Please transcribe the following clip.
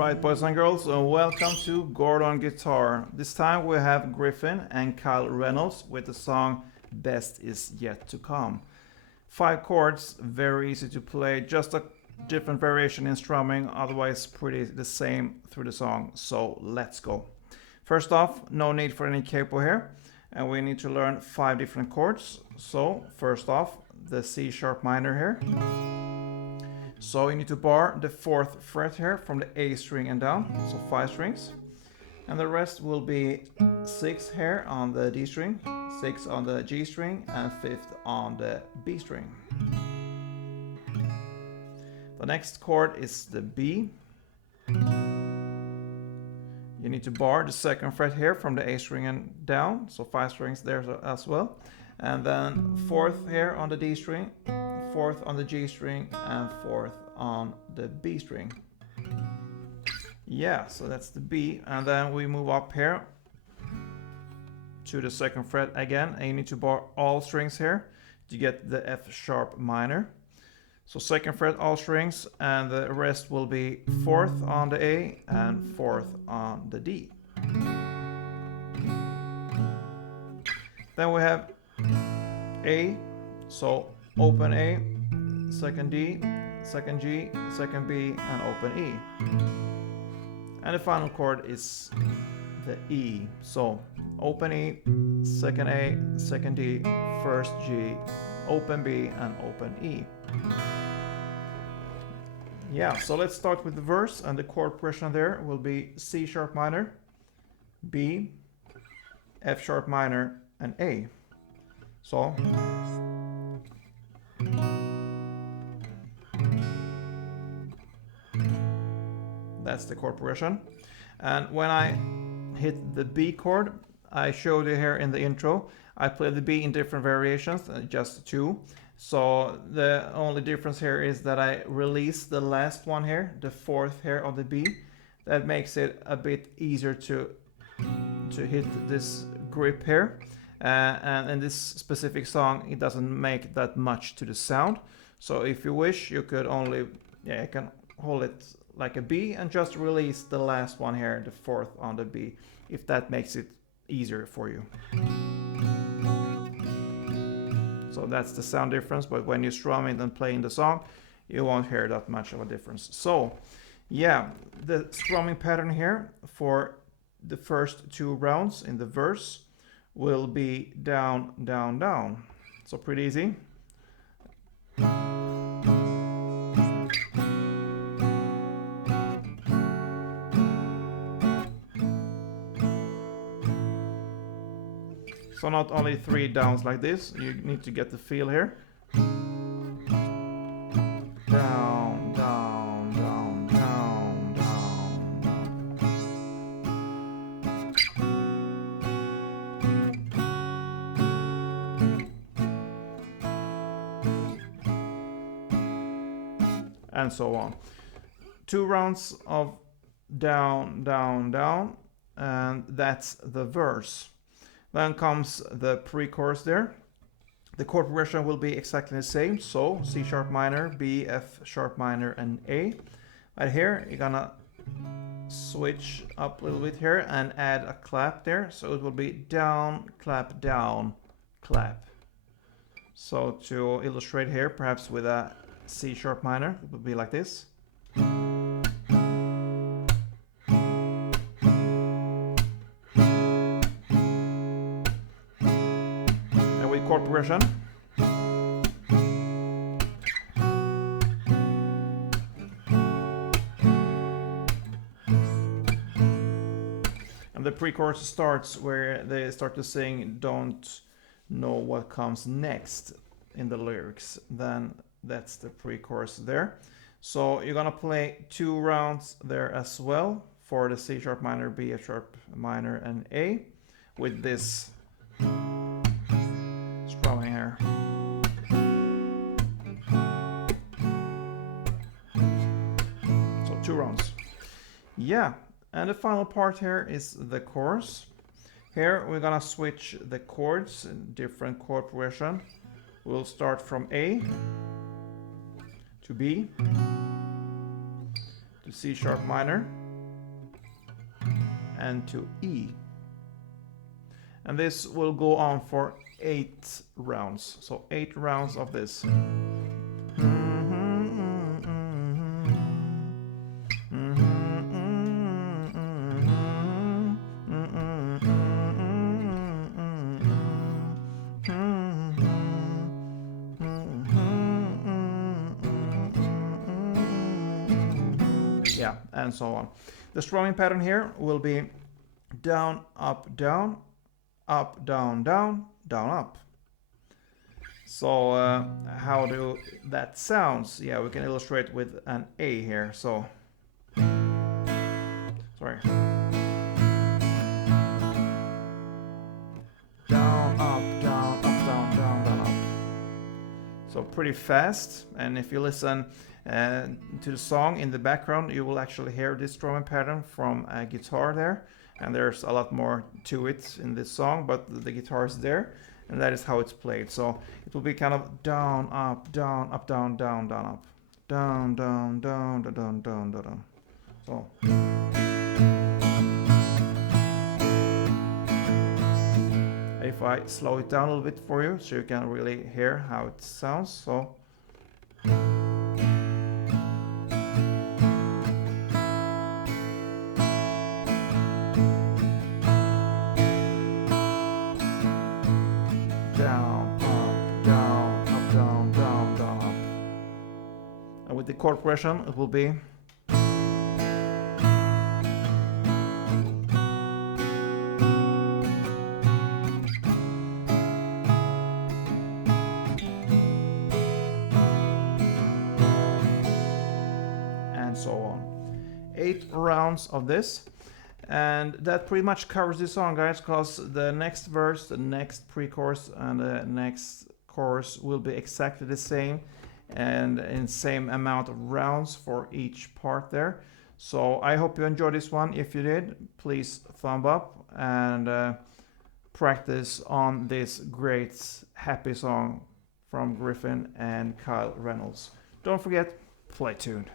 Alright, boys and girls, welcome to Gordon Guitar. This time we have Gryffin and Reynolds with the song Best Is Yet To Come. 5 chords, very easy to play, just a different variation in strumming, otherwise pretty the same through the song, so let's go. First off, no need for any capo here, and we need to learn 5 different chords. So first off, the C sharp minor here. So you need to bar the 4th fret here from the A string and down, so 5 strings. And the rest will be 6 here on the D string, 6 on the G string, and 5th on the B string. The next chord is the B. You need to bar the 2nd fret here from the A string and down, so 5 strings there as well. And then 4th here on the D string, 4th on the G string, and 4th on the B string. Yeah, so that's the B, and then we move up here to the 2nd fret again, and you need to bar all strings here to get the F sharp minor. So 2nd fret all strings, and the rest will be 4th on the A and 4th on the D. Then we have A, so open A, 2nd D, 2nd G, 2nd B, and open E. And the final chord is the E, so open E, 2nd A, 2nd D, 1st G, open B, and open E. Yeah, so let's start with the verse, and the chord progression there will be C sharp minor, B, F sharp minor, and A. So that's the chord progression. And when I hit the B chord, I showed you here in the intro, I play the B in different variations, just 2. So the only difference here is that I release the last one here, the 4th here of the B. That makes it a bit easier to hit this grip here. And in this specific song, it doesn't make that much to the sound. So if you wish, you could only, you can hold it like a B and just release the last one here, the 4th on the B, if that makes it easier for you. So that's the sound difference, but when you strum it and play in the song, you won't hear that much of a difference. So yeah, the strumming pattern here for the first 2 rounds in the verse will be down, down, down. So pretty easy. So not only 3 downs like this, you need to get the feel here. Down, down, down, down, down, down. And so on. 2 rounds of down, down, down, and that's the verse. Then comes the pre-chorus there. The chord progression will be exactly the same, so C sharp minor, B, F sharp minor, and A. Right here, you're gonna switch up a little bit here and add a clap there, so it will be down, clap, clap. So to illustrate here, perhaps with a C sharp minor, it would be like this. Chord progression. And the pre-chorus starts where they start to sing "Don't know what comes next" in the lyrics. Then that's the pre-chorus there. So you're gonna play 2 rounds there as well for the C sharp minor, B, F sharp minor, and A with this strumming here. So 2 rounds. Yeah, and the final part here is the chorus. Here we're gonna switch the chords in different chord progression. We'll start from A to B to C sharp minor, and to E. And this will go on for 8 rounds. So 8 rounds of this. Yeah, and so on. The strumming pattern here will be down, up, down, down, down, down, up. So how do that sounds? Yeah, we can illustrate with an A here. So, sorry. Down, up, down, up, down, down, down, up. So pretty fast. And if you listen to the song in the background, you will actually hear this strumming pattern from a guitar there. And there's a lot more to it in this song, but the guitar is there, and that is how it's played. So it will be kind of down, up, down, up, down, down, down, up, down, down, down, down, down, down, down, down. So. If I slow it down a little bit for you, so you can really hear how it sounds. So. Down, up, down, up, down, down, down, up. And with the chord progression, it will be. And so on. 8 rounds of this. And that pretty much covers this song, guys, because the next verse, the next pre-chorus, and the next chorus will be exactly the same and in same amount of rounds for each part there. So I hope you enjoyed this one. If you did, please thumb up and practice on this great happy song from Gryffin and Kyle Reynolds. Don't forget, play tuned.